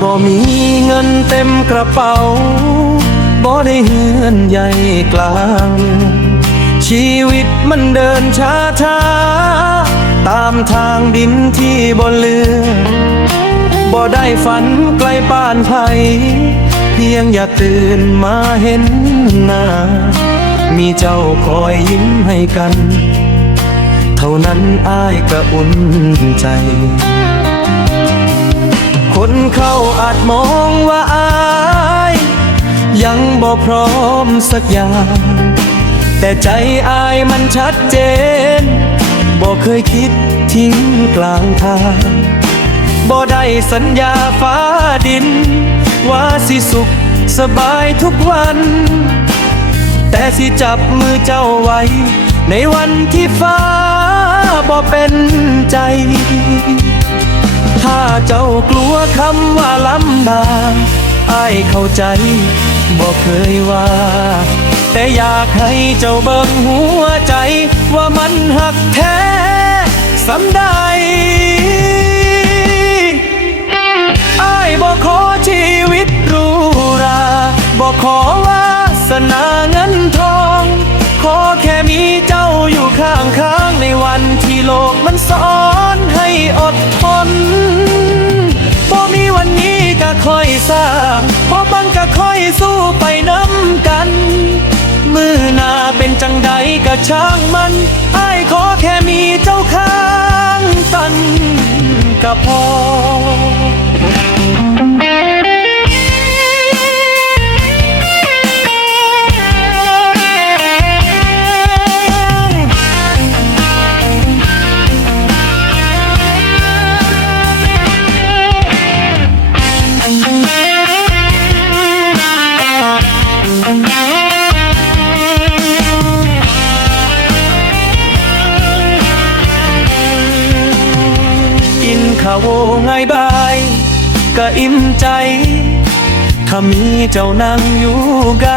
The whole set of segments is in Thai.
บ่มีเงินเต็มกระเป๋าบ่ได้เฮือนใหญ่กลาง ชีวิตมันเดินช้าช้าตามทางดินที่บนเลือบ่ได้ฝันไกลป่านไผเพียงอยากตื่นมาเห็นหน้า มีเจ้าคอยยิ้มให้กัน เท่านั้นอ้ายก็อุ่นใจ คนเข้าอาจมองว่าอาย ยังบ่พร้อมสักอย่าง แต่ใจอายมันชัดเจนบ่เคยคิดทิ้งกลางทางบ่ได้สัญญาฟ้าดิน ว่าสิสุขสบายทุกวัน แต่สิจับมือเจ้าไว้ ในวันที่ฟ้าบ่เป็นใจ เจ้ากลัวคำว่าลำบากอายเข้าใจบอกเคยว่า แต่อยากให้เจ้าเบิ่งหัวใจว่ามันหักแท้สำใดอ้ายบอกขอชีวิตรูราบอกขอ สู้ไปน้ำกัน มือหนาเป็นจังใดก็ช่างมันไกินข้าวง่ายบายก็อิ่มใจ ถ้ามีเจ้านั่งอยู่ไกล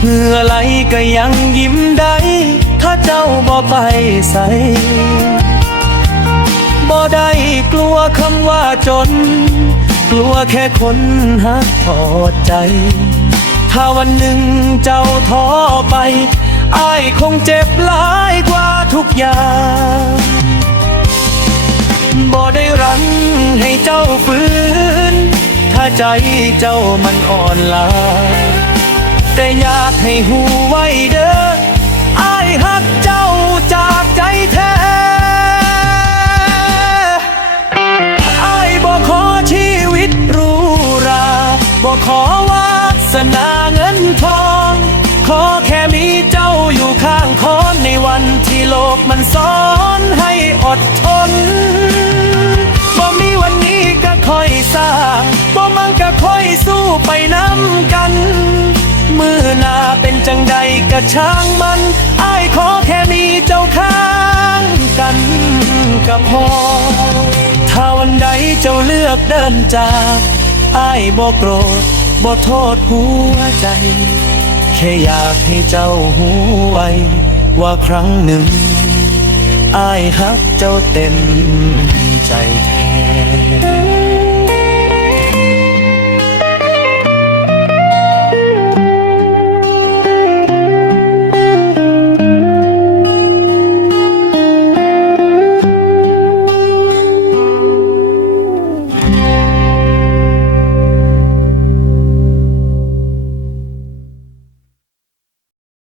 เหงื่อไหลก็ยังยิ้มได้ ถ้าเจ้าบ่ไปใส่บ่ได้กลัวคำว่าจน กลัวแค่คนหักพอใจ ถ้าวันหนึ่งเจ้าท้อไป อ้ายคงเจ็บหลายกว่าทุกอย่าง ใจเจ้ามันอ่อนล้าแต่อยากให้หูไว้เด้ออายหักเจ้าจากใจแท้อายบ่ขอชีวิตรูราบ่ขอวาสนาเงินทอง ขอแค่มีเจ้าอยู่ข้างคอนในวันที่โลกมันสอนให้อดทนบ่มีวันนี้ก็ค่อยสร้าง ก็ค่อยสู้ไปน้ำกัน มือหนาเป็นจังใดก็ช่างมันอ้ายขอแค่มีเจ้าข้างกันก็พอ ถ้าวันใดเจ้าเลือกเดินจากอ้ายบ่โกรธบ่โทษหัวใจ แค่อยากให้เจ้าหูไวว่าครั้งหนึ่งอ้ายฮักเจ้าเต็มใจแท้